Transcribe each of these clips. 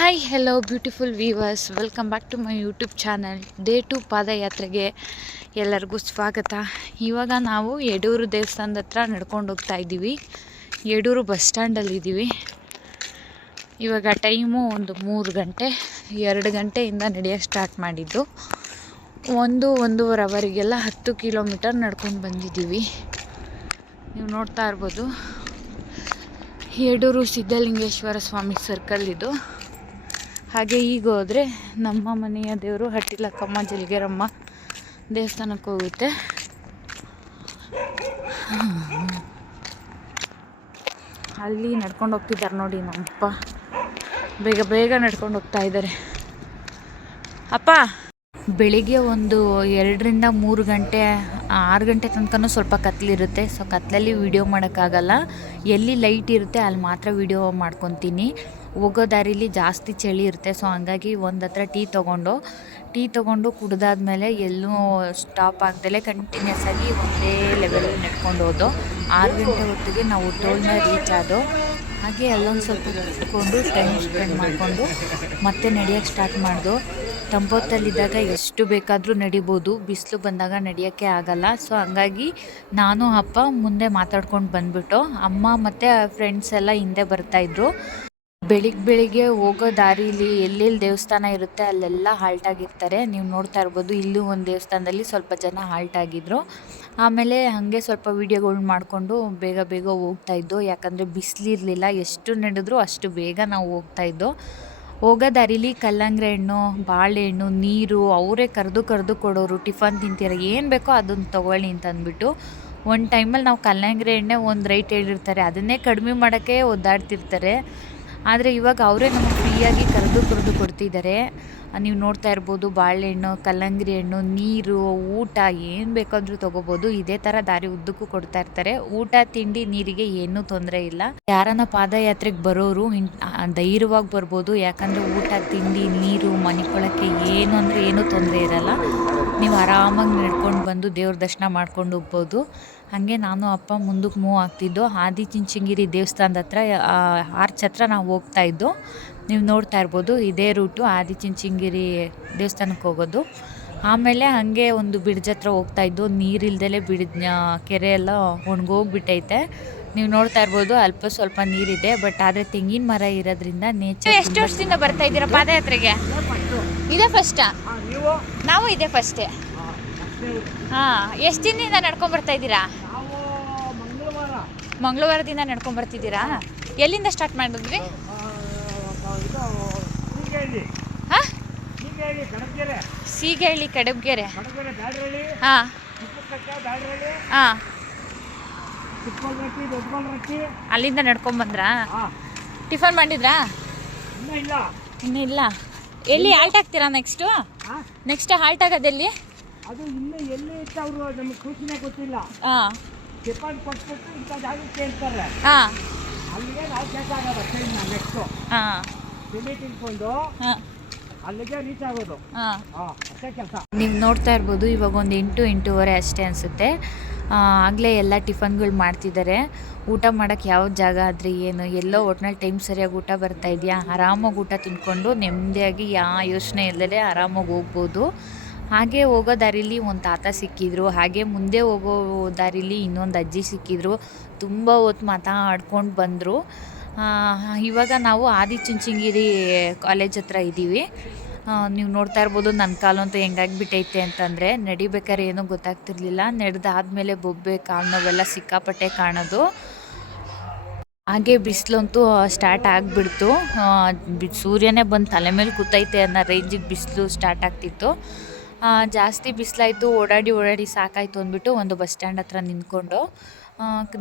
Hi hello beautiful viewers welcome back to my YouTube channel day two ಪಾದಯಾತ್ರೆಗೆ ಎಲ್ಲರಿಗೂ ಸ್ವಾಗತ. ಇವಾಗ ನಾವು ಯಡೂರು ದೇವಸ್ಥಾನದ ಹತ್ರ ನಡ್ಕೊಂಡು ಹೋಗ್ತಾ ಇದ್ದೀವಿ. ಯಡೂರು ಬಸ್ ಸ್ಟ್ಯಾಂಡಲ್ಲಿದ್ದೀವಿ ಇವಾಗ ಟೈಮು ಒಂದು ಮೂರು ಗಂಟೆ, ಎರಡು ಗಂಟೆಯಿಂದ ನಡೆಯೋಕ್ಕೆ ಸ್ಟಾರ್ಟ್ ಮಾಡಿದ್ದು. ಒಂದು ಒಂದೂವರೆ ಅವರಿಗೆಲ್ಲ ಹತ್ತು ಕಿಲೋಮೀಟರ್ ನಡ್ಕೊಂಡು ಬಂದಿದ್ದೀವಿ. ನೀವು ನೋಡ್ತಾ ಇರ್ಬೋದು. ಯಡೂರು ಸಿದ್ಧಲಿಂಗೇಶ್ವರ ಸ್ವಾಮಿ ಸರ್ಕಲ್ ಇದು. ಹಾಗೆ ಈಗ ಹೋದರೆ ನಮ್ಮ ಮನೆಯ ದೇವರು ಹಟ್ಟಿಲಕ್ಕಮ್ಮ ಜಲ್ಗೆರಮ್ಮ ದೇವಸ್ಥಾನಕ್ಕೆ ಹೋಗುತ್ತೆ. ಅಲ್ಲಿ ನಡ್ಕೊಂಡು ಹೋಗ್ತಿದ್ದಾರೆ ನೋಡಿ ನಮ್ಮಪ್ಪ. ಬೇಗ ಬೇಗ ನಡ್ಕೊಂಡು ಹೋಗ್ತಾ ಇದ್ದಾರೆ. ಅಪ್ಪ! ಬೆಳಿಗ್ಗೆ ಒಂದು ಎರಡರಿಂದ ಮೂರು ಗಂಟೆ, ಆರು ಗಂಟೆ ತನಕನೂ ಸ್ವಲ್ಪ ಕತ್ಲಿರುತ್ತೆ ಸೊ ಕತ್ಲಲ್ಲಿ ವಿಡಿಯೋ ಮಾಡೋಕ್ಕಾಗಲ್ಲ. ಎಲ್ಲಿ ಲೈಟ್ ಇರುತ್ತೆ, ಅಲ್ಲಿ ಮಾತ್ರ ವಿಡಿಯೋ ಮಾಡ್ಕೊತೀನಿ. ಹೋಗೋ ದಾರಿಲಿ ಜಾಸ್ತಿ ಚಳಿ ಇರುತ್ತೆ. ಸೊ ಹಂಗಾಗಿ ಒಂದು ಹತ್ರ ಟೀ ತೊಗೊಂಡು ಟೀ ತೊಗೊಂಡು ಕುಡ್ದಾದ್ಮೇಲೆ ಎಲ್ಲೂ ಸ್ಟಾಪ್ ಆಗ್ದಲೇ ಕಂಟಿನ್ಯೂಸ್ ಆಗಿ ಒಂದೇ ಲೆವೆಲಲ್ಲಿ ನಡ್ಕೊಂಡು ಹೋದೋ. ಆರು ಗಂಟೆ ಹೊತ್ತಿಗೆ ನಾವು ಟೋಲ್ನ ರೀಚ್ ಆದೋ. ಹಾಗೆ ಅಲ್ಲೊಂದು ಸ್ವಲ್ಪ ಕುತ್ಕೊಂಡು ಟೈಮ್ ಸ್ಪೆಂಡ್ ಮಾಡಿಕೊಂಡು ಮತ್ತೆ ನಡೆಯೋಕ್ಕೆ ಸ್ಟಾರ್ಟ್ ಮಾಡ್ದು. ತಂಪೊತ್ತಲ್ಲಿದ್ದಾಗ ಎಷ್ಟು ಬೇಕಾದರೂ ನಡಿಬೋದು. ಬಿಸಿಲು ಬಂದಾಗ ನಡೆಯೋಕ್ಕೆ ಆಗಲ್ಲ. ಸೊ ಹಂಗಾಗಿ ನಾನು, ಅಪ್ಪ ಮುಂದೆ ಮಾತಾಡ್ಕೊಂಡು ಬಂದ್ಬಿಟ್ಟು, ಅಮ್ಮ ಮತ್ತು ಫ್ರೆಂಡ್ಸ್ ಎಲ್ಲ ಹಿಂದೆ ಬರ್ತಾಯಿದ್ರು ಬೆಳಿಗ್ಗೆ ಬೆಳಿಗ್ಗೆ ಹೋಗೋ ದಾರಿಲಿ ಎಲ್ಲೆಲ್ಲಿ ದೇವಸ್ಥಾನ ಇರುತ್ತೆ ಅಲ್ಲೆಲ್ಲ ಹಾಲ್ಟ್ ಆಗಿರ್ತಾರೆ. ನೀವು ನೋಡ್ತಾ ಇರ್ಬೋದು ಇಲ್ಲೂ ಒಂದು ದೇವಸ್ಥಾನದಲ್ಲಿ ಸ್ವಲ್ಪ ಜನ ಹಾಲ್ಟ್ ಆಗಿದ್ರು. ಆಮೇಲೆ ಹಾಗೆ ಸ್ವಲ್ಪ ವೀಡಿಯೋಗಳು ಮಾಡಿಕೊಂಡು ಬೇಗ ಬೇಗ ಹೋಗ್ತಾ ಇದ್ದೋ, ಯಾಕಂದರೆ ಬಿಸಿಲಿರಲಿಲ್ಲ ಎಷ್ಟು ನಡೆದ್ರು ಅಷ್ಟು ಬೇಗ ನಾವು ಹೋಗ್ತಾ ಇದ್ದೋ. ಹೋಗೋ ದಾರಿಲಿ ಕಲ್ಲಂಗ್ರೆ ಹಣ್ಣು ಬಾಳೆಹಣ್ಣು ನೀರು ಅವರೇ ಕರೆದು ಕರೆದು ಕೊಡೋರು, ಟಿಫನ್ ತಿಂತೀರ, ಏನು ಬೇಕೋ ಅದನ್ನು ತೊಗೊಳ್ಳಿ ಅಂತ ಅಂದ್ಬಿಟ್ಟು ಒಂದು ಟೈಮಲ್ಲಿ ನಾವು ಕಲ್ಲಂಗ್ರೆ ಎಣ್ಣೆ ಒಂದು ರೈಟ್ ಹೇಳಿರ್ತಾರೆ. ಅದನ್ನೇ ಕಡಿಮೆ ಮಾಡೋಕ್ಕೆ ಒದ್ದಾಡ್ತಿರ್ತಾರೆ. ಆದರೆ ಇವಾಗ ಅವರೇ ನಮಗೆ ಫ್ರೀಯಾಗಿ ಕರೆದು ಕರೆದು ಕೊಡ್ತಿದ್ದಾರೆ ನೀವು ನೋಡ್ತಾ ಇರ್ಬೋದು, ಬಾಳೆಹಣ್ಣು, ಕಲ್ಲಂಗಡಿ ಹಣ್ಣು, ನೀರು, ಊಟ ಏನು ಬೇಕಾದರೂ ತೊಗೋಬೋದು. ಇದೇ ಥರ ದಾರಿ ಉದ್ದಕ್ಕೂ ಕೊಡ್ತಾ ಇರ್ತಾರೆ. ಊಟ, ತಿಂಡಿ, ನೀರಿಗೆ ಏನೂ ತೊಂದರೆ ಇಲ್ಲ. ಯಾರನ್ನ ಪಾದಯಾತ್ರೆಗೆ ಬರೋರು ಧೈರ್ಯವಾಗಿ ಬರ್ಬೋದು. ಯಾಕಂದರೆ ಊಟ, ತಿಂಡಿ, ನೀರು ಮನಿಕೊಳ್ಳೋಕ್ಕೆ ಏನು ಅಂದರೆ ಏನೂ ತೊಂದರೆ ಇರಲ್ಲ. ನೀವು ಆರಾಮಾಗಿ ನಡ್ಕೊಂಡು ಬಂದು ದೇವ್ರ ದರ್ಶನ ಮಾಡ್ಕೊಂಡು ಹೋಗ್ಬೋದು. ಹಾಗೆ ನಾನು ಅಪ್ಪ ಮುಂದಕ್ಕೆ ಮೂವ್ ಆಗ್ತಿದ್ದು. ಚಿಂಚಿಂಗಿರಿ ದೇವಸ್ಥಾನದ ಹತ್ರ ಆರ್ಚ್ ಹತ್ರ ನಾವು ಹೋಗ್ತಾ ಇದ್ದು ನೀವು ನೋಡ್ತಾ ಇರ್ಬೋದು ಇದೇ ರೂಟು ಆದಿ ಚಿಂಚಿಂಗಿರಿ ದೇವಸ್ಥಾನಕ್ಕೆ ಹೋಗೋದು. ಆಮೇಲೆ ಹಾಗೆ ಒಂದು ಬಿಡ್ಜ್ ಹತ್ರ ಹೋಗ್ತಾ ಇದ್ದು ನೀರಿಲ್ದಲೇ ಬಿಡ್ ಕೆರೆ ಎಲ್ಲ ಒಣಗೋಗ್ಬಿಟ್ಟೈತೆ. ನೀವು ನೋಡ್ತಾ ಇರ್ಬೋದು ಅಲ್ಪ ಸ್ವಲ್ಪ ನೀರಿದೆ ಬಟ್ ಆದರೆ ತೆಂಗಿನ ಮರ ಇರೋದ್ರಿಂದ ನೇಚರ್ ಎಷ್ಟು ವರ್ಷದಿಂದ ಬರ್ತಾ ಇದ್ದೀರಾ ಪಾದಯಾತ್ರೆಗೆ? ಇದೇ? ಫಸ್ಟಾ ನಾವು ಇದೆ ಫಸ್ಟೇ ಹಾಂ ಎಷ್ಟು ದಿನದಿಂದ ನಡ್ಕೊಂಡ್ ಬರ್ತಾ ಇದ್ದೀರಾ? ಮಂಗಳವಾರದಿಂದ ನಡ್ಕೊಂಡ್ ಬರ್ತಿದ್ದೀರಾ? ಎಲ್ಲಿಂದ ಸ್ಟಾರ್ಟ್ ಮಾಡಿದ್ವಿ ಹಾಂ? ಸೀಗಹಳ್ಳಿ ಕಡಬ್ಗೆರೆ. ಹಾಂ. ಹಾಂ. ಅಲ್ಲಿಂದ ನಡ್ಕೊಂಡ್ ಬಂದ್ರಾ? ಟಿಫನ್ ಮಾಡಿದ್ರಾ? ಇನ್ನೂ ಇಲ್ಲ. ಎಲ್ಲಿ ಹಾಲ್ಟ್ ಆಗ್ತೀರಾ ನೆಕ್ಸ್ಟು ನೆಕ್ಸ್ಟ್ ಹಾಲ್ಟ್ ಆಗೋದೆಲ್ಲಿ ಅದು ಇನ್ನು ಎಲ್ಲಿ ಇತ್ತು ಅವರು ನಮಗೆ ಸೂಚನೆ ಗೊತ್ತಿಲ್ಲ. ಹಾಂ. ಟಿಫನ್ ಕೊಟ್ಬಿಟ್ಟು ಇಂಥ ಜಾಗಕ್ಕೆ ಕೇಳ್ತಾರೆ ಹಾಂ. ಅಲ್ಲಿಗೆ ನಾವು ಕೆಲಸ ಆಗೋದು ಟ್ರೈನ್ ನೆಕ್ಸ್ಟು ಹಾಂ. ತಿಂಡಿ ತಿನ್ಕೊಂಡು ಹಾಂ. ಅಲ್ಲಿಗೆ ರೀಚ್ ಆಗೋದು. ಹಾಂ. ಹಾಂ ಅಷ್ಟೇ ಕೆಲಸ. ನೀವು ನೋಡ್ತಾ ಇರ್ಬೋದು ಇವಾಗ ಒಂದು ಎಂಟು ಎಂಟೂವರೆ ಅಷ್ಟೇ ಅನಿಸುತ್ತೆ. ಆಗಲೇ ಎಲ್ಲ ಟಿಫನ್ಗಳು ಮಾಡ್ತಿದ್ದಾರೆ ಊಟ ಮಾಡೋಕ್ಕೆ ಯಾವ ಜಾಗ ಆದರೆ, ಏನು? ಎಲ್ಲೋ ಒಟ್ನಲ್ಲಿ ಟೈಮ್ ಸರಿಯಾಗಿ ಊಟ ಬರ್ತಾ ಇದೆಯಾ? ಆರಾಮಾಗಿ ಊಟ ತಿನ್ಕೊಂಡು ನೆಮ್ಮದಿಯಾಗಿ ಯಾ ಯೋಚನೆ ಇಲ್ಲದೆ ಆರಾಮಾಗಿ ಹೋಗ್ಬೋದು. ಹಾಗೆ ಹೋಗೋ ದಾರಿಲಿ ಒಂದು ತಾತ ಸಿಕ್ಕಿದ್ರು. ಹಾಗೆ ಮುಂದೆ ಹೋಗೋ ದಾರಿಲಿ ಇನ್ನೊಂದು ಅಜ್ಜಿ ಸಿಕ್ಕಿದ್ರು. ತುಂಬ ಹೊತ್ತು ಮಾತಾಡ್ಕೊಂಡು ಬಂದರು. ಇವಾಗ ನಾವು ಆದಿಚುಂಚನಗಿರಿ ಕಾಲೇಜ್ ಹತ್ರ ಇದ್ದೀವಿ ನೀವು ನೋಡ್ತಾ ಇರ್ಬೋದು ನನ್ನ ಕಾಲು ಅಂತ ಹೆಂಗಾಗ್ಬಿಟ್ಟೈತೆ ಅಂತಂದರೆ, ನಡಿಬೇಕಾದ್ರೆ ಏನೂ ಗೊತ್ತಾಗ್ತಿರ್ಲಿಲ್ಲ. ನಡೆದಾದ್ಮೇಲೆ ಬೊಬ್ಬೆ, ಕಾಲು ನೋವೆಲ್ಲ ಸಿಕ್ಕಾಪಟ್ಟೆ ಕಾಣೋದು. ಹಾಗೆ ಬಿಸಿಲಂತೂ ಸ್ಟಾರ್ಟ್ ಆಗಿಬಿಡ್ತು. ಸೂರ್ಯನೇ ಬಂದು ತಲೆ ಮೇಲೆ ಕೂತೈತೆ ಅನ್ನೋ ರೇಂಜಿಗೆ ಬಿಸಿಲು ಸ್ಟಾರ್ಟ್ ಆಗ್ತಿತ್ತು. ಜಾಸ್ತಿ ಬಿಸಿಲಾಯಿತು, ಓಡಾಡಿ ಓಡಾಡಿ ಸಾಕಾಯಿತು ಅಂದ್ಬಿಟ್ಟು ಒಂದು ಬಸ್ ಸ್ಟ್ಯಾಂಡ್ ಹತ್ರ ನಿಂತ್ಕೊಂಡು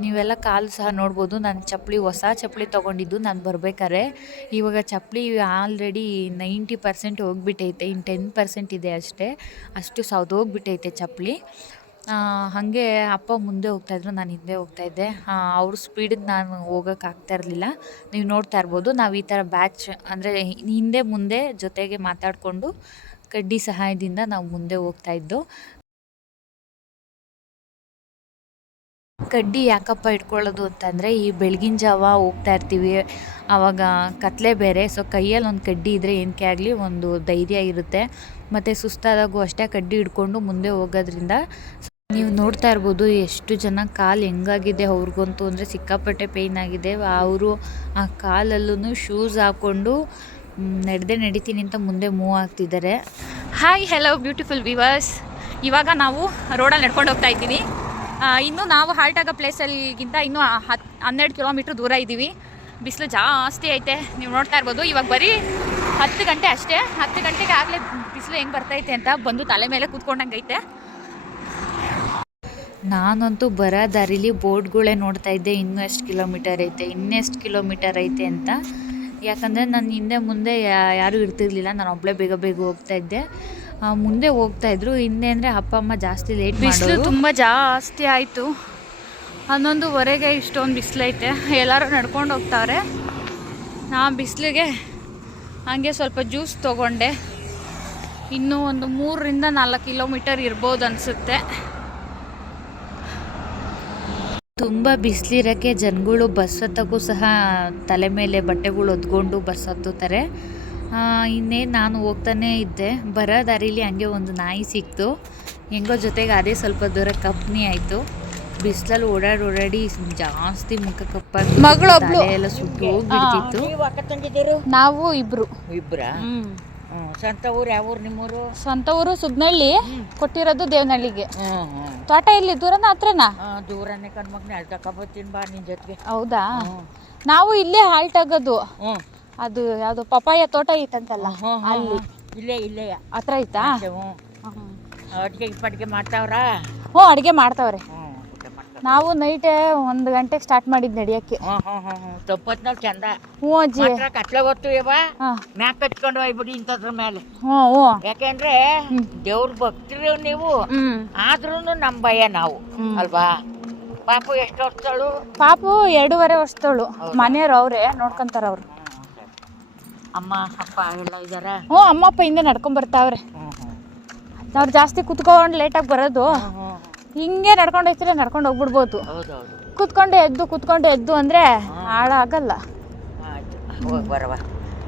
ನೀವೆಲ್ಲ ಕಾಲು ಸಹ ನೋಡ್ಬೋದು. ನಾನು ಚಪ್ಪಲಿ ಹೊಸ ಚಪ್ಪಲಿ ತೊಗೊಂಡಿದ್ದು. ನಾನು ಬರ್ಬೇಕಾದ್ರೆ ಇವಾಗ ಚಪ್ಪಲಿ ಆಲ್ರೆಡಿ ನೈಂಟಿ ಪರ್ಸೆಂಟ್ ಹೋಗಿಬಿಟ್ಟೈತೆ ಇನ್ನು ಟೆನ್ ಪರ್ಸೆಂಟ್ ಇದೆ ಅಷ್ಟೇ. ಅಷ್ಟು ಸೌದೋಗ್ಬಿಟ್ಟೈತೆ ಚಪ್ಪಲಿ ಹಾಗೆ ಅಪ್ಪ ಮುಂದೆ ಹೋಗ್ತಾಯಿದ್ರು ನಾನು ಹಿಂದೆ ಹೋಗ್ತಾಯಿದ್ದೆ ಅವ್ರ ಸ್ಪೀಡಿಗೆ ನಾನು ಹೋಗೋಕೆ ಆಗ್ತಾ ಇರಲಿಲ್ಲ. ನೀವು ನೋಡ್ತಾ ಇರ್ಬೋದು. ನಾವು ಈ ಥರ ಬ್ಯಾಚ್ ಅಂದರೆ ಹಿಂದೆ ಮುಂದೆ ಜೊತೆಗೆ ಮಾತಾಡಿಕೊಂಡು ಕಡ್ಡಿ ಸಹಾಯದಿಂದ ನಾವು ಮುಂದೆ ಹೋಗ್ತಾ ಕಡ್ಡಿ ಯಾಕಪ್ಪ ಇಟ್ಕೊಳ್ಳೋದು ಅಂತಂದರೆ, ಈ ಬೆಳಗಿನ ಜಾವ ಹೋಗ್ತಾ ಇರ್ತೀವಿ ಆವಾಗ ಕತ್ಲೆ ಬೇರೆ ಸೊ ಕೈಯಲ್ಲಿ ಒಂದು ಕಡ್ಡಿ ಇದ್ದರೆ ಏನಕ್ಕೆ ಆಗಲಿ ಒಂದು ಧೈರ್ಯ ಇರುತ್ತೆ. ಮತ್ತು ಸುಸ್ತಾದಾಗೂ ಅಷ್ಟೇ ಕಡ್ಡಿ ಹಿಡ್ಕೊಂಡು ಮುಂದೆ ಹೋಗೋದ್ರಿಂದ ನೀವು ನೋಡ್ತಾ ಇರ್ಬೋದು ಎಷ್ಟು ಜನ ಕಾಲು ಹೆಂಗಾಗಿದೆ ಅವ್ರಿಗಂತೂ ಅಂದರೆ ಸಿಕ್ಕಾಪಟ್ಟೆ ಪೇಯ್ನ್ ಆಗಿದೆ. ಅವರು ಆ ಕಾಲಲ್ಲೂ ಶೂಸ್ ಹಾಕ್ಕೊಂಡು ನಡೆದೇ ನಡೀತೀನಿ ಅಂತ ಮುಂದೆ ಮೂವ್ ಆಗ್ತಿದ್ದಾರೆ. ಹಾಯ್ ಹೆಲೋ ಬ್ಯೂಟಿಫುಲ್ ವಿವರ್ಸ್ ಇವಾಗ ನಾವು ರೋಡಲ್ಲಿ ನಡ್ಕೊಂಡು ಹೋಗ್ತಾ ಇದ್ದೀವಿ ಇನ್ನು ನಾವು ಹಾಲ್ಟ್ ಆಗೋ ಪ್ಲೇಸಲ್ಲಿಗಿಂತ ಇನ್ನೂ ಹತ್ತು ಹನ್ನೆರಡು ಕಿಲೋಮೀಟ್ರ್ ದೂರ ಇದ್ದೀವಿ ಬಿಸಿಲು ಜಾಸ್ತಿ ಐತೆ, ನೀವು ನೋಡ್ತಾ ಇರ್ಬೋದು. ಇವಾಗ ಬರೀ ಹತ್ತು ಗಂಟೆ ಅಷ್ಟೇ. ಹತ್ತು ಗಂಟೆಗೆ ಆಗಲೇ ಬಿಸಿಲು ಹೆಂಗೆ ಬರ್ತೈತೆ ಅಂತ ಬಂದು ತಲೆ ಮೇಲೆ ಕೂತ್ಕೊಂಡಂಗೆ ಐತೆ. ನಾನಂತೂ ಬರೋ ದಾರಿಲಿ ಬೋರ್ಡ್ಗಳೇ ನೋಡ್ತಾ ಇದ್ದೆ. ಇನ್ನೂ ಎಷ್ಟು ಕಿಲೋಮೀಟರ್ ಐತೆ, ಇನ್ನೆಷ್ಟು ಕಿಲೋಮೀಟರ್ ಐತೆ ಅಂತ. ಯಾಕಂದರೆ ನಾನು ಹಿಂದೆ ಮುಂದೆ ಯಾರೂ ಇರ್ತಿರ್ಲಿಲ್ಲ. ನಾನು ಒಬ್ಬಳೇ ಬೇಗ ಬೇಗ ಹೋಗ್ತಾ ಇದ್ದೆ. ಮುಂದೆ ಹೋಗ್ತಾ ಇದ್ರು. ಹಿಂದೆ ಅಂದರೆ ಅಪ್ಪ ಅಮ್ಮ ಜಾಸ್ತಿ ಲೇಟ್ ಬಿಸಿಲು ತುಂಬ ಜಾಸ್ತಿ ಆಯಿತು. ಹನ್ನೊಂದುವರೆಗೆ ಇಷ್ಟೊಂದು ಬಿಸಿಲೈತೆ ಎಲ್ಲರೂ ನಡ್ಕೊಂಡು ಹೋಗ್ತಾವ್ರೆ ನಾ ಬಿಸಿಲಿಗೆ ಹಾಗೆ ಸ್ವಲ್ಪ ಜ್ಯೂಸ್ ತೊಗೊಂಡೆ. ಇನ್ನೂ ಒಂದು ಮೂರರಿಂದ ನಾಲ್ಕು ಕಿಲೋಮೀಟರ್ ಇರ್ಬೋದು ಅನಿಸುತ್ತೆ. ತುಂಬ ಬಿಸಿಲಿರೋಕ್ಕೆ ಜನಗಳು ಬಸ್ ಹತ್ತಕ್ಕೂ ಸಹ ತಲೆ ಮೇಲೆ ಬಟ್ಟೆಗಳು ಹೊದ್ಕೊಂಡು ಬಸ್ ಹತ್ತುತ್ತಾರೆ ಇನ್ನೇನು ನಾನು ಹೋಗ್ತಾನೆ ಇದ್ದೆ. ಬರೋ ದಾರಿಲಿ ಹಂಗೆ ಒಂದು ನಾಯಿ ಸಿಕ್ತು. ಹೆಂಗೋ ಜೊತೆಗೆ ಅದೇ ಸ್ವಲ್ಪ ದೂರ ಕಪ್ನಿ ಆಯಿತು. ಬಿಸಿಲಲ್ಲಿ ಓಡಾಡಿ ಓಡಾಡಿ ಜಾಸ್ತಿ ಮುಖ ಕಪ್ಪಾಗಿ ಮಗಳೊಬ್ಳು. ಎಲ್ಲ ಸುಟ್ಟು ಹೋಗ್ಬಿಡ್ತಿತ್ತು. ನೀವು ಇಬ್ರು. ಇಬ್ಬರ ಸ್ವಂತ ಊರು ಯಾವ ಊರು ನಿಮ್ಮೂರು? ಸ್ವಂತ ಊರು ಸುಗ್ನಳ್ಳಿ ಕೊಟ್ಟಿರೋದು ದೇವನಹಳ್ಳಿಗೆ. ಹ್ಞೂ ತೋಟ ಇಲ್ಲಿ ದೂರನ ಹತ್ರನಾ? ದೂರನೇ ಕಣ್ಮಗ್ನ ಅಲ್ಲಿ ಬರ್ತೀನಿ ಬಾ ನಿನ್ ಜೊತೆಗೆ. ಹೌದಾ? ನಾವು ಇಲ್ಲೇ ಹಾಲ್ಟ್ ಆಗೋದು. ಅದು ಯಾವ್ದು ಪಪ್ಪಾಯ ತೋಟ ಐತಂತಲ್ಲ ಅಲ್ಲಿ. ಇಲ್ಲೇ ಇಲ್ಲೇ. ಹತ್ರ ಐತಾ? ಅಡ್ಗೆ ಪಡ್ಗೆ ಮಾಡ್ತಾವ್ರ? ಹ್ಞೂ ಅಡಿಗೆ ಮಾಡ್ತಾವ್ರೆ. ನಾವು ನೈಟ್ ಒಂದು ಗಂಟೆಗೆ ಸ್ಟಾರ್ಟ್ ಮಾಡಿದ್ ನಡಿಯಕ್ಕೆ. ತಪ್ಪತ್ನಾವ್ ಚಂದ. ಹ್ಞೂ ಅಜ್ಜಿ. ಕತ್ಲೆ ಹೊತ್ತು ಇವ. ಮ್ಯಾಪ್ ಕಟ್ಕೊಂಡು ಹೋಗ್ಬಿಡಿ ಇಂಥದ್ರ ಮೇಲೆ. ಹ್ಞೂ ಹ್ಞೂ. ಯಾಕೆಂದ್ರೆ ದೇವ್ರ ಭಕ್ತರು ನೀವು. ಆದ್ರೂ ನಮ್ಮ ಭಯ ನಾವು. ಅಲ್ವಾ? ಪಾಪು ಎಷ್ಟು ವರ್ಷದಳು ಪಾಪು ಎರಡೂವರೆ ವರ್ಷದಳು ಮನೆಯವ್ರು ಅವ್ರೆ ನೋಡ್ಕೊಂತಾರ ಅವ್ರು. ಅಮ್ಮ ಅಪ್ಪ ಎಲ್ಲ ಇದ್ದಾರೆ ಹ್ಞೂ ಅಮ್ಮಪ್ಪ ಹಿಂದೆ ನಡ್ಕೊಂಡ್ ಬರ್ತಾವ್ರೆ. ಅವ್ರು ಜಾಸ್ತಿ ಕುತ್ಕೊಂಡು ಲೇಟಾಗಿ ಬರೋದು. ಹಿಂಗೆ ನಡ್ಕೊಂಡು ಹೋಗ್ತೀರ ನಡ್ಕೊಂಡು ಹೋಗ್ಬಿಡ್ಬೋದು. ಕುತ್ಕೊಂಡು ಎದ್ದು ಕುತ್ಕೊಂಡು ಎದ್ದು ಅಂದರೆ ಹಾಳಾಗಲ್ಲ. ಬರವ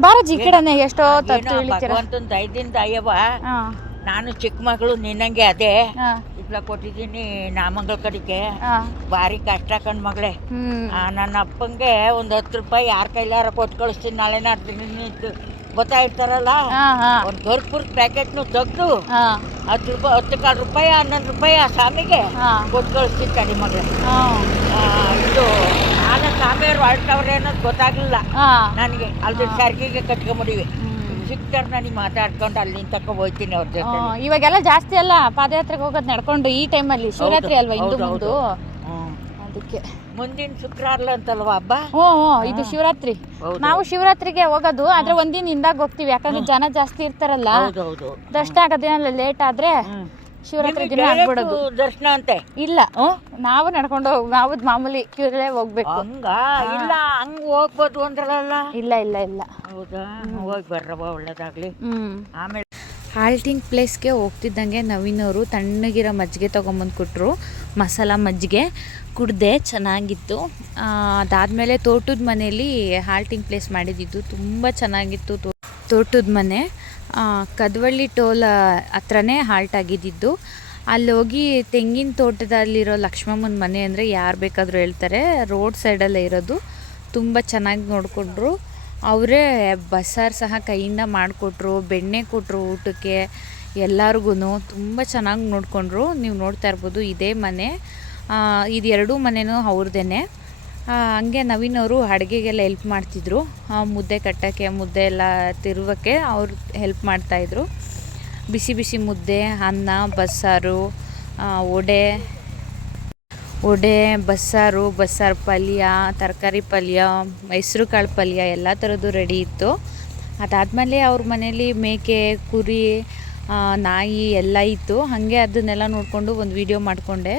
ಬಾರ ಜಿ ಕಡೆನೆ ಎಷ್ಟೋ ತತ್ತು ಇಳಿತೀರ? ಭಗವಂತನ ದಯದಿಂದ ಅಯ್ಯವ್ವ. ಹಾ. ನಾನು ಚಿಕ್ಕ ಮಗಳು ನಿನ್ನಂಗೆ ಅದೇ. ಹಾ. ಇಟ್ಲ ಕೊಟ್ಟಿದ್ದೀನಿ ನಾಮಂಗಲ ಕಡೆಗೆ. ಹಾ. ಭಾರಿ ಕಷ್ಟ ಕಣ್ ಮಗಳೇ. ಹ್ಮ್. ಆ, ನನ್ನ ಅಪ್ಪಂಗೆ ಒಂದು ಹತ್ತು ರೂಪಾಯಿ ಯಾರ ಕೈಲಾರ ಕೊಟ್ಟು ಕಳಿಸ್ತೀನಿ ನಾಳೆ ನಾಡ್ದು ಗೊತ್ತಾ ಇರ್ತಾರಲ್ಲ? ಹಾ ಹಾ. ಒಂದು ಕರ್ಪೂರ್ ಪ್ಯಾಕೆಟ್ನು ತೆಗ್ದು ಹಾ. ಹತ್ತು ರೂಪಾಯಿ ಹತ್ತು ಕಾಲು ರೂಪಾಯಿ ಹನ್ನೊಂದು ರೂಪಾಯಿ ಆ ಸ್ವಾಮಿಗೆ ಹಾ. ಕೊಟ್ಟು ಕಳಿಸ್ತೀನಿ ತಡಿ ಮಗಳೇ. ಹಾ. ಆ, ಇದು ಆಗ ಸ್ವಾಮಿಯವ್ರು ಹೊರಟವ್ರೆ ಅನ್ನೋದು ಗೊತ್ತಾಗಲಿಲ್ಲ. ಹಾ. ನನಗೆ. ಅದ್ರ ಸರ್ಗಿಗೆ ಕಟ್ಕೊಂಬಿಡಿವಿ. ಹ್ಮ್. ನನಗೆ ಮಾತಾಡ್ಕೊಂಡು ಅಲ್ಲಿ ಹೋಗ್ತೀನಿ ಅವ್ರ ಜೊತೆ ಇವಾಗೆಲ್ಲ ಜಾಸ್ತಿ ಅಲ್ಲ ಪಾದಯಾತ್ರೆಗೆ ಹೋಗೋದು ನಡ್ಕೊಂಡು ಈ ಟೈಮಲ್ಲಿ ಶಿವರಾತ್ರಿ ಅಲ್ವಾ ಇಂದು ಹೌದು, ಮುಂದು. ಅದಕ್ಕೆ. ಮುಂದಿನ ಶುಕ್ರವಾರ ಅಂತಲ್ವಾ ಹಬ್ಬ? ಹ್ಞೂ ಹ್ಞೂ ಇದು ಶಿವರಾತ್ರಿ. ನಾವು ಶಿವರಾತ್ರಿಗೆ ಹೋಗೋದು ಆದ್ರೆ ಒಂದಿನ ಹಿಂದಾಗ ಹೋಗ್ತೀವಿ ಯಾಕಂದ್ರೆ ಜನ ಜಾಸ್ತಿ ಇರ್ತಾರಲ್ಲ? ದಷ್ಟ ಆಗೋದೇನಲ್ಲ ಲೇಟ್ ಆದ್ರೆ ಶಿವರಾತ್ರಿ ದಿನ ಆಗ್ಬಿಡೋದು. ದರ್ಶನ ಅಂತ? ಇಲ್ಲ ನಾವು ನಡ್ಕೊಂಡು ಹೋಗ್ ನಾವು ಮಾಮೂಲಿ ಕ್ಯೂರಲ್ಲೇ ಹೋಗ್ಬೇಕು. ಹಂಗ? ಇಲ್ಲ ಹಂಗ ಹೋಗ್ಬೋದು ಅಂದ್ರಲ್ಲ? ಇಲ್ಲ ಇಲ್ಲ ಇಲ್ಲ. ಹೌದಾ? ಹೋಗಿ ಬರ್ರವ ಒಳ್ಳೇದಾಗ್ಲಿ. ಹ್ಮ್. ಆಮೇಲೆ? ಹಾಲ್ಟಿಂಗ್ ಪ್ಲೇಸ್ಗೆ ಹೋಗ್ತಿದ್ದಂಗೆ ನವೀನವರು ತಣ್ಣಗಿರೋ ಮಜ್ಜಿಗೆ ತೊಗೊಂಬಂದು ಕೊಟ್ಟರು ಮಸಾಲ ಮಜ್ಜಿಗೆ. ಕುಡ್ದೆ ಚೆನ್ನಾಗಿತ್ತು. ಆ, ಅದಾದಮೇಲೆ ತೋಟದ ಮನೆಯಲ್ಲಿ ಹಾಲ್ಟಿಂಗ್ ಪ್ಲೇಸ್ ಮಾಡಿದ್ದಿದ್ದು ತುಂಬ ಚೆನ್ನಾಗಿತ್ತು ತೋ- ತೋಟದ ಮನೆ. ಕದ್ವಳ್ಳಿ ಟೋಲ್ ಹತ್ರನೇ ಹಾಲ್ಟ್ ಆಗಿದ್ದಿದ್ದು. ಅಲ್ಲಿ ಹೋಗಿ ತೆಂಗಿನ ತೋಟದಲ್ಲಿರೋ ಲಕ್ಷ್ಮಮ್ಮನ ಮನೆ ಅಂದರೆ ಯಾರು ಬೇಕಾದರೂ ಹೇಳ್ತಾರೆ. ರೋಡ್ ಸೈಡಲ್ಲೇ ಇರೋದು. ತುಂಬ ಚೆನ್ನಾಗಿ ನೋಡಿಕೊಂಡ್ರು. ಅವರೇ ಬಸ್ಸಾರು ಸಹ ಕೈಯಿಂದ ಮಾಡಿಕೊಟ್ರು, ಬೆಣ್ಣೆ ಕೊಟ್ಟರು ಊಟಕ್ಕೆ ಎಲ್ಲರಿಗೂ ತುಂಬ ಚೆನ್ನಾಗಿ ನೋಡಿಕೊಂಡ್ರು. ನೀವು ನೋಡ್ತಾ ಇರ್ಬೋದು ಇದೇ ಮನೆ. ಇದೆರಡೂ ಮನೆಯೂ ಅವ್ರದ್ದೇನೆ ಹಂಗೆ ಅವರು ಅಡುಗೆಗೆಲ್ಲ ಹೆಲ್ಪ್ ಮಾಡ್ತಿದ್ರು. ಮುದ್ದೆ ಕಟ್ಟೋಕ್ಕೆ, ಮುದ್ದೆ ಎಲ್ಲ ತಿರುವಕ್ಕೆ ಅವ್ರು ಹೆಲ್ಪ್ ಮಾಡ್ತಾಯಿದ್ರು ಬಿಸಿ ಬಿಸಿ ಮುದ್ದೆ, ಅನ್ನ, ಬಸ್ಸಾರು ವಡೆ ವಡೆ, ಬಸ್ಸಾರು ಬಸ್ಸಾರು ಪಲ್ಯ, ತರಕಾರಿ ಪಲ್ಯ ಹೆಸ್ರು ಕಾಳು ಪಲ್ಯ ಎಲ್ಲ ಥರದ್ದು ರೆಡಿ ಇತ್ತು. ಅದಾದಮೇಲೆ ಅವ್ರ ಮನೇಲಿ ಮೇಕೆ, ಕುರಿ ನಾಯಿ ಎಲ್ಲ ಇತ್ತು. ಹಾಗೆ ಅದನ್ನೆಲ್ಲ ನೋಡಿಕೊಂಡು ಒಂದು ವಿಡಿಯೋ ಮಾಡಿಕೊಂಡೆ.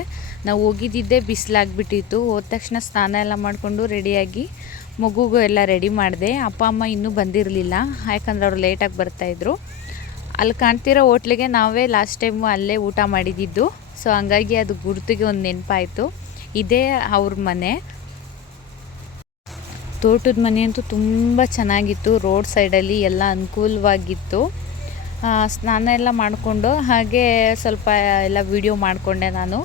ನಾವು ಹೋಗಿದ್ದಿದ್ದೆ ಬಿಸಿಲಾಗ್ಬಿಟ್ಟಿತ್ತು. ಹೋದ ತಕ್ಷಣ ಸ್ನಾನ ಎಲ್ಲ ಮಾಡಿಕೊಂಡು ರೆಡಿಯಾಗಿ ಮಗುಗೂ ಎಲ್ಲ ರೆಡಿ ಮಾಡಿದೆ. ಅಪ್ಪ, ಅಮ್ಮ ಇನ್ನೂ ಬಂದಿರಲಿಲ್ಲ. ಯಾಕಂದ್ರೆ ಅವರು ಲೇಟಾಗಿ ಬರ್ತಾಯಿದ್ರು ಅಲ್ಲಿ ಕಾಣ್ತಿರೋ ಹೋಟ್ಲಿಗೆ ನಾವೇ ಲಾಸ್ಟ್ ಟೈಮು ಅಲ್ಲೇ ಊಟ ಮಾಡಿದ್ದಿದ್ದು. ಸೊ ಹಂಗಾಗಿ ಅದು ಗುರ್ತಿಗೆ ಒಂದು ನೆನಪಾಯಿತು. ಇದೇ ಅವ್ರ ಮನೆ. ತೋಟದ ಮನೆ ಅಂತೂ ತುಂಬ ಚೆನ್ನಾಗಿತ್ತು. ರೋಡ್ ಸೈಡಲ್ಲಿ ಎಲ್ಲ ಅನುಕೂಲವಾಗಿತ್ತು. ಸ್ನಾನ ಎಲ್ಲ ಮಾಡಿಕೊಂಡು ಹಾಗೆ ಸ್ವಲ್ಪ ಎಲ್ಲ ವಿಡಿಯೋ ಮಾಡಿಕೊಂಡೆ ನಾನು.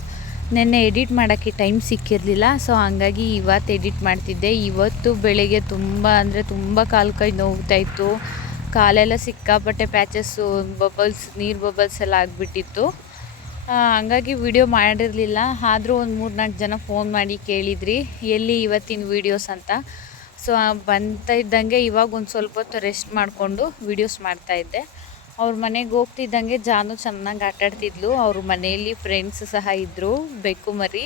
ನೆನ್ನೆ ಎಡಿಟ್ ಮಾಡೋಕ್ಕೆ ಟೈಮ್ ಸಿಕ್ಕಿರಲಿಲ್ಲ, ಸೊ ಹಂಗಾಗಿ ಇವತ್ತು ಎಡಿಟ್ ಮಾಡ್ತಿದ್ದೆ. ಇವತ್ತು ಬೆಳಿಗ್ಗೆ ತುಂಬ ಅಂದರೆ ತುಂಬ ಕಾಲು ಕೈ ನೋವ್ತಾ ಇತ್ತು. ಕಾಲೆಲ್ಲ ಸಿಕ್ಕಾಪಟ್ಟೆ ಪ್ಯಾಚಸ್ಸು, ಬಬಲ್ಸ್, ನೀರು ಬಬಲ್ಸ್ ಎಲ್ಲ ಆಗಿಬಿಟ್ಟಿತ್ತು. ಹಂಗಾಗಿ ವಿಡಿಯೋ ಮಾಡಿರಲಿಲ್ಲ. ಆದರೂ ಒಂದು ಮೂರು ನಾಲ್ಕು ಜನ ಫೋನ್ ಮಾಡಿ ಕೇಳಿದ್ರಿ, ಎಲ್ಲಿ ಇವತ್ತಿನ ವೀಡಿಯೋಸ್ ಅಂತ. ಸೊ, ಬಂತ ಇದ್ದಂಗೆ ಇವಾಗ ಒಂದು ಸ್ವಲ್ಪ ಹೊತ್ತು ರೆಸ್ಟ್ ಮಾಡಿಕೊಂಡು ವೀಡಿಯೋಸ್ ಮಾಡ್ತಾಯಿದ್ದೆ ಅವ್ರ ಮನೆಗೆ ಹೋಗ್ತಿದ್ದಂಗೆ ಜಾನು ಚೆನ್ನಾಗಿ ಆಟಾಡ್ತಿದ್ಲು. ಅವ್ರ ಮನೆಯಲ್ಲಿ ಫ್ರೆಂಡ್ಸ್ ಸಹ ಇದ್ದರು ಬೆಕ್ಕು ಮರಿ.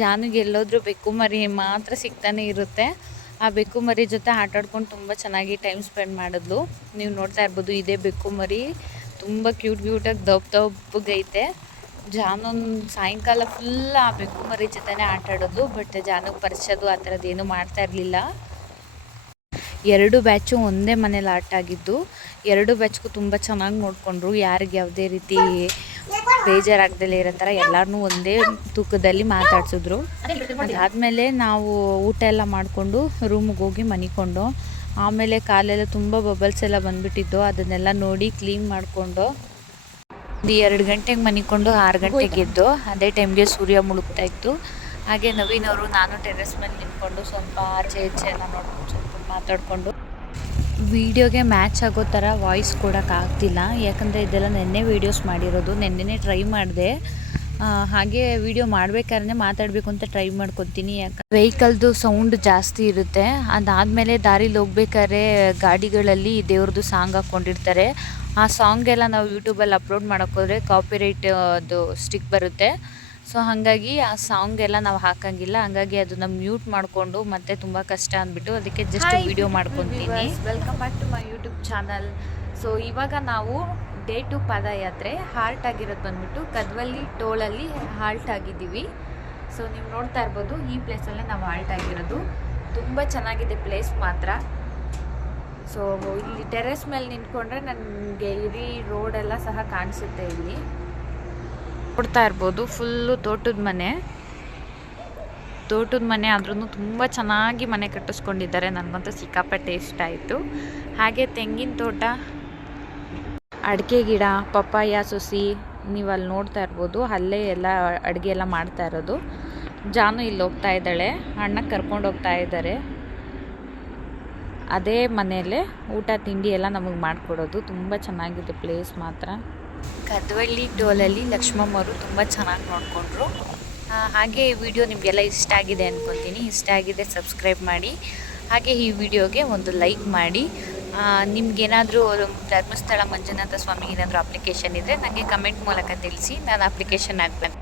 ಜಾನುಗೆ ಎಲ್ಲೋದ್ರೂ ಬೆಕ್ಕು ಮರಿ ಮಾತ್ರ ಸಿಗ್ತಾನೆ ಇರುತ್ತೆ. ಆ ಬೆಕ್ಕು ಮರಿ ಜೊತೆ ಆಟಾಡ್ಕೊಂಡು ತುಂಬ ಚೆನ್ನಾಗಿ ಟೈಮ್ ಸ್ಪೆಂಡ್ ಮಾಡಿದ್ಲು. ನೀವು ನೋಡ್ತಾ ಇರ್ಬೋದು, ಇದೇ ಬೆಕ್ಕು ಮರಿ. ತುಂಬ ಕ್ಯೂಟ್ ಕ್ಯೂಟಾಗಿ ದಬ್ ದಬ್ಬಗೈತೆ ಜಾನು ಸಾಯಂಕಾಲ ಫುಲ್ ಆ ಬೆಕ್ಕು ಮರಿ ಜೊತೆನೇ ಆಟಾಡೋದು ಬಟ್ ಜಾನುಗೆ ಪರಿಚಯದು ಆ ಥರದ್ದು ಏನೂ ಮಾಡ್ತಾ ಇರಲಿಲ್ಲ. ಎರಡು ಬ್ಯಾಚು ಒಂದೇ ಮನೇಲಿ ಆಟ ಆಗಿದ್ದು ಎರಡು ಬ್ಯಾಚ್ಗೂ ತುಂಬ ಚೆನ್ನಾಗಿ ನೋಡಿಕೊಂಡ್ರು. ಯಾರಿಗೆ ಯಾವುದೇ ರೀತಿ ಬೇಜಾರಾಗ್ದಲೇ ಇರೋ ಥರ ಎಲ್ಲರನ್ನೂ ಒಂದೇ ತೂಕದಲ್ಲಿ ಮಾತಾಡ್ಸಿದ್ರು. ಅದಾದಮೇಲೆ ನಾವು ಊಟ ಎಲ್ಲ ಮಾಡಿಕೊಂಡು ರೂಮಿಗೆ ಹೋಗಿ ಮನಿಕೊಂಡು ಆಮೇಲೆ ಕಾಲೆಲ್ಲ ತುಂಬ ಬಬಲ್ಸ್ ಎಲ್ಲ ಬಂದುಬಿಟ್ಟಿದ್ದು. ಅದನ್ನೆಲ್ಲ ನೋಡಿ ಕ್ಲೀನ್ ಮಾಡಿಕೊಂಡು ಒಂದು ಎರಡು ಗಂಟೆಗೆ ಮನಿಕೊಂಡು ಆರು ಗಂಟೆಗೆ ಇದ್ದು ಅದೇ ಟೈಮ್ಗೆ ಸೂರ್ಯ ಮುಳುಗ್ತಾ ಇತ್ತು. ಹಾಗೆ ನವೀನ್ ಅವರು, ನಾನು ಟೆರೆಸ್ ಮೇಲೆ ನಿಂತ್ಕೊಂಡು ಸ್ವಲ್ಪ ಆಚೆ ಈಚೆ ಎಲ್ಲ ನೋಡ್ಕೊಂಡು, ಸ್ವಲ್ಪ ಮಾತಾಡಿಕೊಂಡು ವಿಡಿಯೋಗೆ ಮ್ಯಾಚ್ ಆಗೋ ಥರ ವಾಯ್ಸ್ ಕೊಡೋಕ್ಕಾಗ್ತಿಲ್ಲ ಯಾಕಂದರೆ ಇದೆಲ್ಲ ನೆನ್ನೆ ವೀಡಿಯೋಸ್ ಮಾಡಿರೋದು. ನೆನ್ನೆನೇ ಟ್ರೈ ಮಾಡಿದೆ. ಹಾಗೆ ವಿಡಿಯೋ ಮಾಡಬೇಕಾದ್ರೆ ಮಾತಾಡಬೇಕು ಅಂತ ಟ್ರೈ ಮಾಡ್ಕೊತೀನಿ. ಯಾಕಂದ್ರೆ ವೆಹಿಕಲ್ದು ಸೌಂಡ್ ಜಾಸ್ತಿ ಇರುತ್ತೆ. ಅದಾದಮೇಲೆ ದಾರಿಲಿ ಹೋಗ್ಬೇಕಾದ್ರೆ ಗಾಡಿಗಳಲ್ಲಿ ದೇವ್ರದ್ದು ಸಾಂಗ್ ಹಾಕ್ಕೊಂಡಿರ್ತಾರೆ. ಆ ಸಾಂಗ್ ಎಲ್ಲ ನಾವು ಯೂಟ್ಯೂಬಲ್ಲಿ ಅಪ್ಲೋಡ್ ಮಾಡೋಕ್ಕೋದ್ರೆ ಕಾಪಿರೈಟ್ ಅದು ಸ್ಟಿಕ್ ಬರುತ್ತೆ. ಸೊ ಹಾಗಾಗಿ ಆ ಸಾಂಗ್ ಎಲ್ಲ ನಾವು ಹಾಕಂಗಿಲ್ಲ. ಹಂಗಾಗಿ ಅದನ್ನ ಮ್ಯೂಟ್ ಮಾಡಿಕೊಂಡು ಮತ್ತೆ ತುಂಬ ಕಷ್ಟ ಅಂದ್ಬಿಟ್ಟು ಅದಕ್ಕೆ ಜಸ್ಟ್ ವಿಡಿಯೋ ಮಾಡ್ಕೊತೀನಿ. Welcome back to my YouTube channel so ಇವಾಗ ನಾವು ಡೇ ಟು ಪಾದಯಾತ್ರೆ ಹಾಲ್ಟ್ ಆಗಿರೋದು ಬಂದ್ಬಿಟ್ಟು ಕದ್ವಲ್ಲಿ ಟೋಳಲ್ಲಿ ಹಾಲ್ಟ್ ಆಗಿದ್ದೀವಿ. ಸೊ ನೀವು ನೋಡ್ತಾ ಇರ್ಬೋದು ಈ ಪ್ಲೇಸಲ್ಲೇ ನಾವು ಹಾಲ್ಟ್ ಆಗಿರೋದು. ತುಂಬ ಚೆನ್ನಾಗಿದೆ ಪ್ಲೇಸ್ ಮಾತ್ರ. ಸೊ ಇಲ್ಲಿ ಟೆರೆಸ್ ಮೇಲೆ ನಿಂತ್ಕೊಂಡ್ರೆ ನನಗೆ ಇಡೀ ರೋಡೆಲ್ಲ ಸಹ ಕಾಣಿಸುತ್ತೆ ಇಲ್ಲಿ. ನೋಡ್ತಾ ಇರ್ಬೋದು. ಫುಲ್ಲು ತೋಟದ ಮನೆ. ತೋಟದ ಮನೆ ಆದ್ರೂ ತುಂಬ ಚೆನ್ನಾಗಿ ಮನೆ ಕಟ್ಟಿಸ್ಕೊಂಡಿದ್ದಾರೆ. ನನಗಂತೂ ಸಿಕ್ಕಾಪಟ್ಟೆ ಇಷ್ಟ ಆಯಿತು. ಹಾಗೆ ತೆಂಗಿನ ತೋಟ, ಅಡಿಕೆ ಗಿಡ, ಪಪ್ಪಾಯ, ಸೊಸಿ ನೀವು ಅಲ್ಲಿ ನೋಡ್ತಾ ಇರ್ಬೋದು. ಅಲ್ಲೇ ಎಲ್ಲ ಅಡುಗೆ ಎಲ್ಲ ಮಾಡ್ತಾ ಇರೋದು. ಜಾನು ಇಲ್ಲಿ ಹೋಗ್ತಾ ಇದ್ದಾಳೆ. ಅಣ್ಣ ಕರ್ಕೊಂಡು ಹೋಗ್ತಾ ಇದ್ದಾರೆ. ಅದೇ ಮನೆಯಲ್ಲೇ ಊಟ, ತಿಂಡಿ ಎಲ್ಲ ನಮಗೆ ಮಾಡಿಕೊಡೋದು. ತುಂಬ ಚೆನ್ನಾಗಿದೆ ಪ್ಲೇಸ್ ಮಾತ್ರ. ಕದ್ವಳ್ಳಿ ಟೋಲಲ್ಲಿ ಲಕ್ಷ್ಮಮ್ಮವರು ತುಂಬ ಚೆನ್ನಾಗಿ ನೋಡಿಕೊಂಡ್ರು. ಹಾಗೆ ಈ ವಿಡಿಯೋ ನಿಮಗೆಲ್ಲ ಇಷ್ಟ ಆಗಿದೆ ಅಂದ್ಕೊತೀನಿ ಇಷ್ಟ ಆಗಿದೆ ಸಬ್ಸ್ಕ್ರೈಬ್ ಮಾಡಿ. ಹಾಗೆ ಈ ವಿಡಿಯೋಗೆ ಒಂದು ಲೈಕ್ ಮಾಡಿ. ನಿಮ್ಗೇನಾದರೂ ಧರ್ಮಸ್ಥಳ ಮಂಜುನಾಥ ಸ್ವಾಮಿಗೆ ಏನಾದರೂ ಅಪ್ಲಿಕೇಶನ್ ಇದ್ದರೆ ನನಗೆ ಕಮೆಂಟ್ ಮೂಲಕ ತಿಳಿಸಿ. ನಾನು ಅಪ್ಲಿಕೇಶನ್ ಹಾಕ್ಬೇಕು